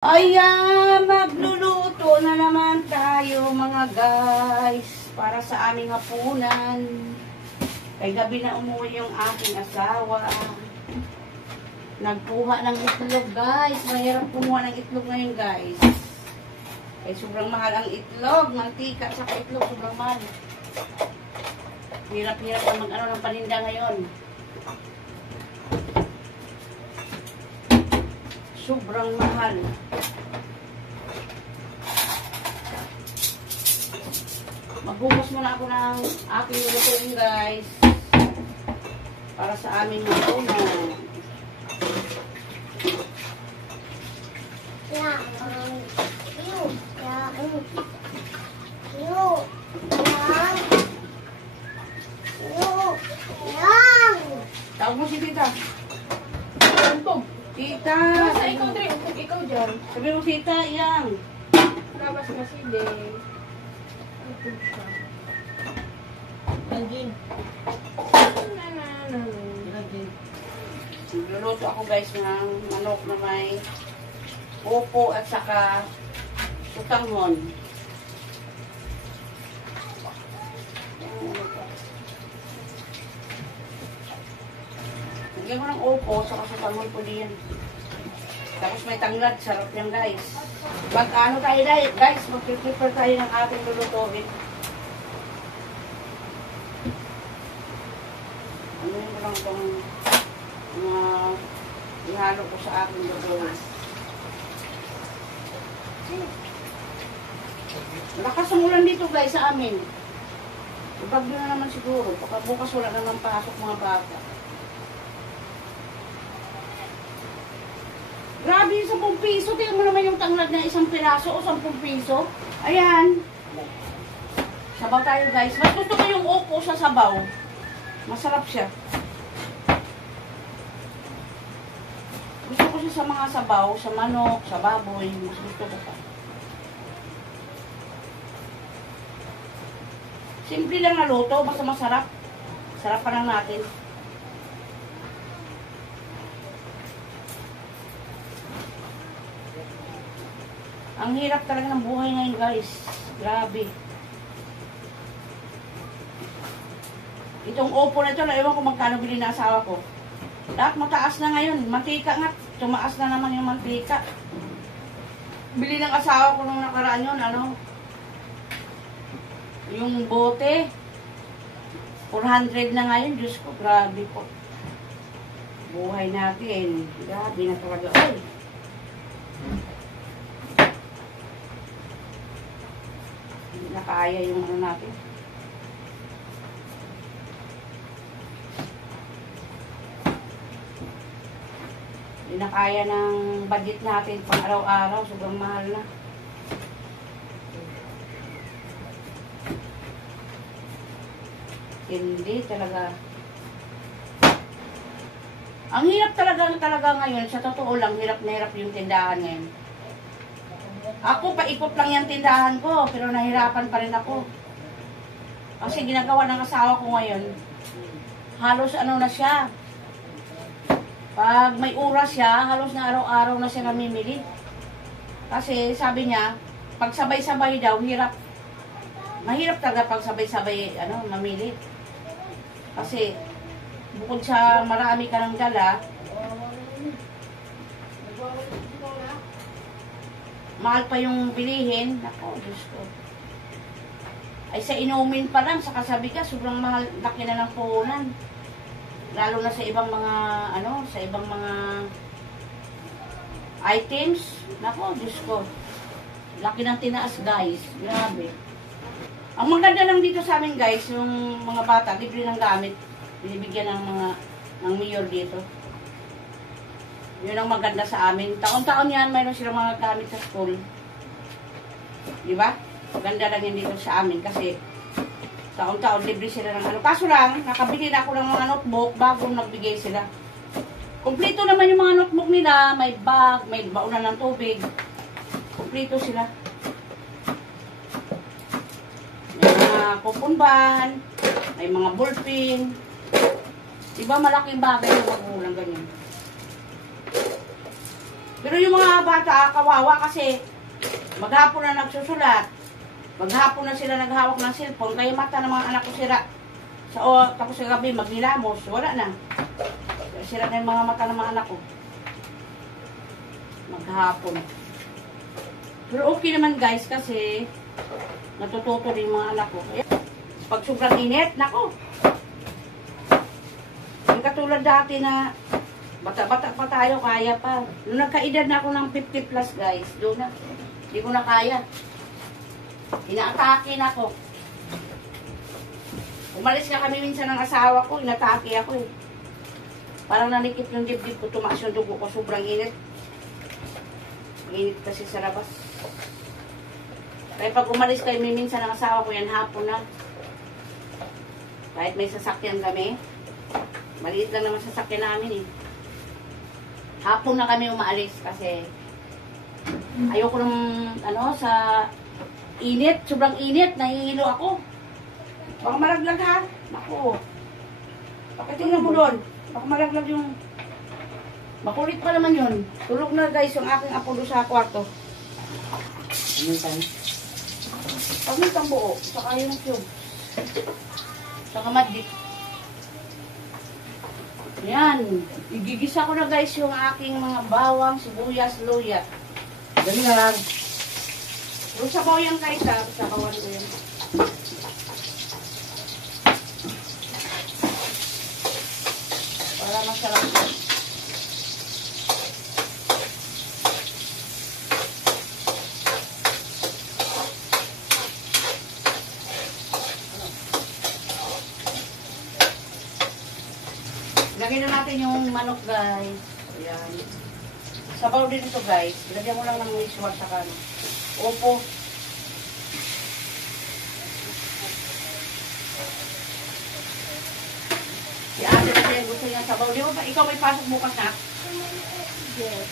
Ayan, magluluto na naman tayo mga guys para sa aming hapunan. Kay gabi na umuwi yung aking asawa. Nagkuha ng itlog guys. Mahirap kumuha ng itlog ngayon guys. Kaya sobrang mahal ang itlog. Mantika sa itlog sobrang mahal. Hirap-hirap ang mag-ano ng paninda ngayon. Sobrang mahal. Maghugas muna ako ng aking lulutuin guys. Para sa aming hapunan. Tawag mo si tita. Tita! Basta ikaw, Dre. Ikaw dyan. Sabi mo, tita, iyang. Labas na si Dre. Ito siya. Anjin. Nagluluto ako guys ng manok na may upo at saka sutanghon. Lagyan mo ng upo saka sutanghon po diyan. Tapos may tanglad, sarap yan guys. Mag-ano tayo guys, mag-prepare tayo ng ating lulutuin. Ano yun lang itong ihalo ko sa aking lulutuin. Lakas ang ulan dito guys sa amin. Bagyo na naman siguro. Baka bukas wala naman pasok mga bata. Grabe yung 10 piso. Tingnan mo naman yung tanglad na 1 piraso o 10 piso. Ayan. Sabaw tayo guys. Mas gusto ko yung upo sa sabaw. Masarap siya. Gusto ko siya sa mga sabaw, sa manok, sa baboy. Mas gusto ko pa. Simple lang na luto. Basta masarap. Sarap pa lang natin. Ang hirap talaga ng buhay ngayon guys. Grabe. Itong opo na ito, ewan ko magkano bilhin na asawa ko. Lahat mataas na ngayon. Mantika nga. Tumaas na naman yung mantika. Bili ng asawa ko nung nakaraan yun, ano? Yung bote. 400 na ngayon. Diyos ko, grabe po. Buhay natin. Grabe na talaga. Ay! Hindi na kaya yung ano natin. Hindi na kaya ng budget natin pang araw-araw. Sobrang mahal na. Hindi talaga. Ang hirap talaga ngayon. Sa totoo lang, hirap na hirap yung tindahan ngayon. Ako, paikot lang yung tindahan ko, pero nahirapan pa rin ako. Kasi ginagawa ng asawa ko ngayon, halos ano na siya. Pag may oras siya, halos na araw-araw na siya namimili. Kasi sabi niya, pag sabay-sabay daw, hirap. Mahirap talaga pag sabay-sabay mamili. Kasi bukod sa marami ka ng dala, mahal pa yung bilihin. Ako, Diyos ko. Ay, sa inumin pa lang, sa kasabi ka, sobrang mahal, laki na ng puhunan. Lalo na sa ibang mga, sa ibang mga items. Nako, Diyos ko. Laki ng tinaas, guys. Grabe. Ang maganda lang dito sa amin, guys, yung mga bata, libre ng gamit. Binibigyan ng mayor dito. Yun ang maganda sa amin. Taon-taon yan, mayroon silang mga gamit sa school. Diba? Maganda lang yan dito sa amin kasi taon-taon libre sila ng ano. Kaso lang, nakabili na ako ng mga notebook bago nagbigay sila. Kompleto naman yung mga notebook nila. May bag, may baunan ng tubig. Kompleto sila. May mga kupunban, may mga ballpen. Diba malaking bagay yung magulang ganyan. Pero yung mga bata, kawawa kasi maghapon na nagsusulat. Maghapon na sila naghawak ng cellphone. Kaya mata ng mga anak ko sira. Tapos sa gabi, maghilamos. Wala na. Sira na yung mga mata ng mga anak ko. Maghapon. Pero okay naman guys kasi natututo din yung mga anak ko. Kaya, pag sobrang init, nako. Yung katulad dati na bata-bata pa tayo, kaya pa. Nung nagkaedad na ako ng 50 plus guys, doon na. Hindi ko na kaya. Inaatake na ako. Umalis nga kami minsan ng asawa ko, inatake ako eh. Parang nanikip yung dibdib ko, tumaas yung dugo ko, sobrang init. Init kasi sa labas. Kaya pag umalis kayo, minsan ng asawa ko, yan hapon na. Kahit may sasakyan kami, maliit lang naman sasakyan namin eh. Hapon na kami umaalis kasi ayoko ng sa init, sobrang init, nahihilo ako. Baka malaglag ha? Naku. Pakitingnan mo doon. Baka malaglag yung... Makulit pa naman yun. Tulog na guys yung aking apo doon sa kwarto. Pagmitang buo. Saka yung cube. Saka magic. Yan. Igigisa ko na guys yung aking mga bawang, sibuyas, luya. Dali na lang. Yung sabaw yan guys ha. Sabawan ko yan. Para masarap. Lagyan na natin yung manok guys. Ayan. Sabaw din ito guys. Lagyan mo lang ng miswak sa kano. Opo. Si ate kasi gusto niya sabaw. Di ba ikaw may pasok bukas na? Yes.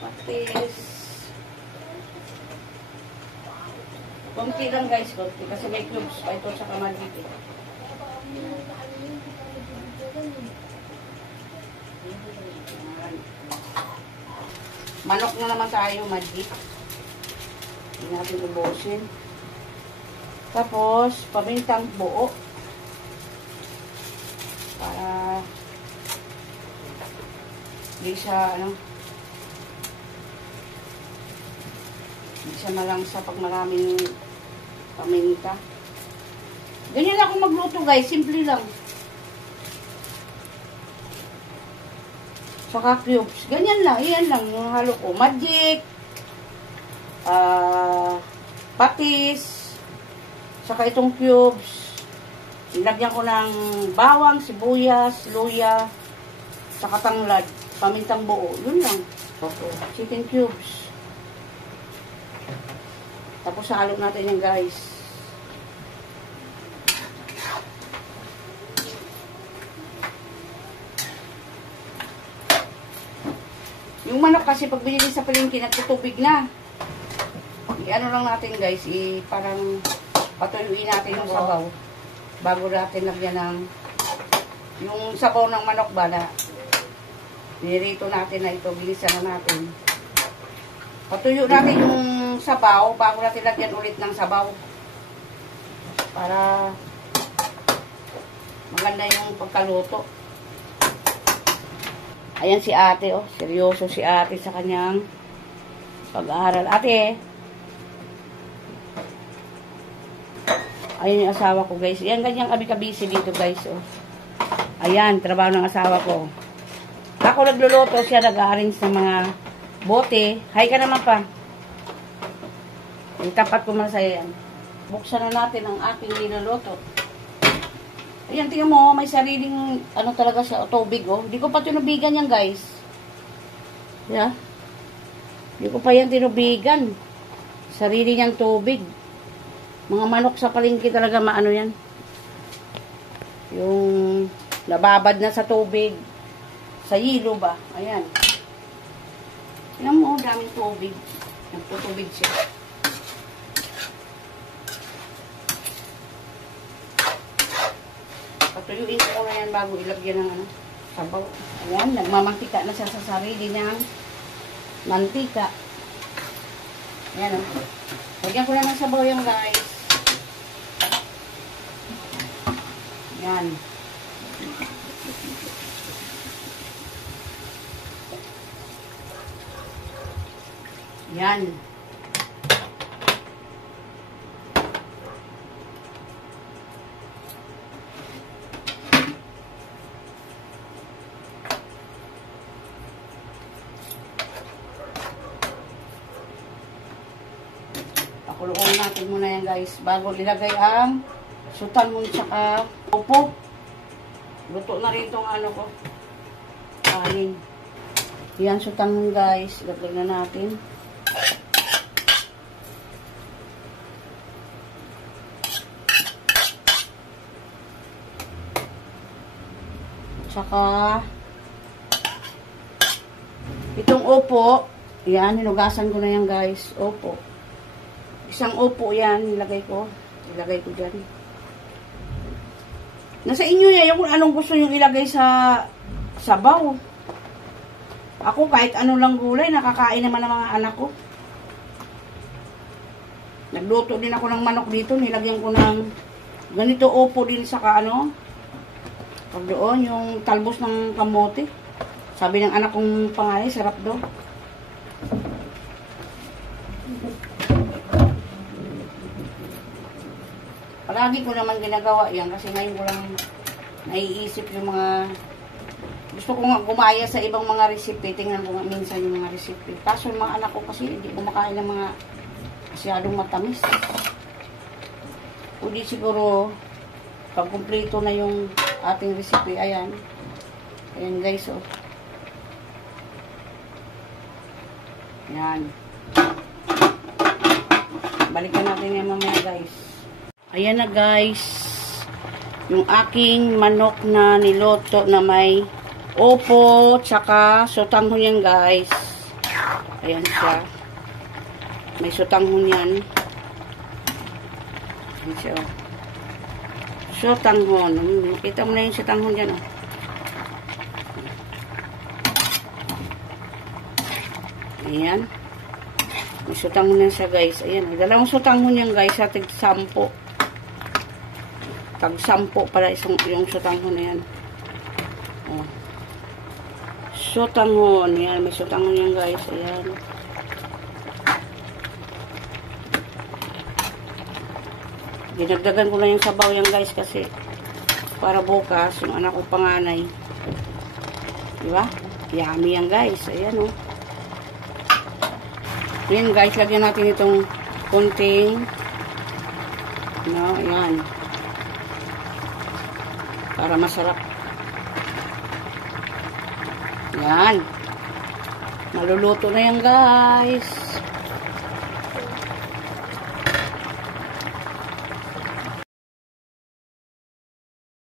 Patis. Kunti lang guys. Kunti. Kasi may cubes pa ito sa kamagit eh. Manok na naman tayo, magic. Hindi natin ubusin. Tapos, pamintang buo. Para hindi siya, hindi siya malangsa pag maraming paminta. Ganyan ako magluto guys, simple lang. Saka cubes. Ganyan lang. Iyan lang yung halo ko. Magic. Patis. Saka itong cubes. Nilagyan ko ng bawang, sibuyas, luya. Saka tanglad. Pamintang buo. Yun lang. Chicken cubes. Tapos halo natin yan guys. Yung manok kasi pag binili sa palengke, nagtutubig na. I-ano lang natin guys, parang patuyuin natin yung sabaw. Bago natin lagyan ng yung sabaw ng manok ba na nirito natin na ito, bilisan na natin. Patuyo natin yung sabaw bago natin lagyan ulit ng sabaw. Para maganda yung pagkaluto. Ayan si ate, oh. Seryoso si ate sa kanyang pag-aaral. Ate, ayan yung asawa ko, guys. Ayan, ganyan kami-kabisi dito, guys, oh. Ayan, trabaho ng asawa ko. Ako nagluluto, siya nag-arrange ng mga bote. Hi ka naman pa. Itapat ko man sa'yo yan. Buksan na natin ang aking niluluto. Ayan, tingnan mo, may sariling, talaga siya, tubig, oh. Hindi ko pa tinubigan yan, guys. Yeah. Hindi ko pa yan tinubigan. Sarili niyang tubig. Mga manok sa palengke talaga maano yan. Yung nababad na sa tubig. Sa hilo ba? Ayan. Tingnan mo, daming tubig. Nagputubig siya. Patuyuin ko na yan bago ilagyan ng sabaw. Ayan, nagmamantika na siya sa sarili niyang mantika. Ayan o. Lagyan ko na ng sabaw yan guys. Ayan. Ayan. Pakuluan natin muna yan guys bago ilagay ang sutan mo tsaka upo. Luto na rin itong ano ko. Kanin. Yan sutan mo guys. Ilagay na natin. Tsaka itong upo. Yan. Hinugasan ko na yan guys. Upo. Isang upo yan, nilagay ko. Ilagay ko dyan. Nasa inyo yan, kung anong gusto nyo ilagay sa sabaw. Ako, kahit ano lang gulay, nakakain naman ng mga anak ko. Nagluto din ako ng manok dito. Nilagyan ko ng ganito upo din sa ano. Pag doon, yung talbos ng kamote. Sabi ng anak kong panganay, sarap daw. Palagi ko naman ginagawa yan kasi ngayon ko lang naiisip yung mga gusto ko nga gumaya sa ibang mga recipe. Tingnan ko nga minsan yung mga recipe. Kaso yung mga anak ko kasi hindi kumakain ng mga masyadong matamis. O di siguro pag kumpleto na yung ating recipe. Ayan. Ayan guys oh. Ayan. Balikan natin yan mamaya guys. Ayan na guys, yung aking manok na niloto na may opo, tsaka sutanghon yan guys. Ayan siya. May sutanghon yan. Ayan siya. Sutanghon. Makita mo na yung sutanghon dyan. Oh. Ayan. May sutanghon yan siya guys. Ayan. Dalawang sutanghon yan guys. Sa tig-10. Tag-10 para yung sutanghon na yan. Oh. Sutanghon. Yan. May sutanghon yan guys. Ayan. Dinagdagan ko na yung sabaw yan guys kasi para bukas yung anak ko panganay. Diba? Yummy yan guys. Ayan oh. Ayan guys. Lagyan natin itong kunting ayan. Para masarap. Yan. Maluluto na yan guys.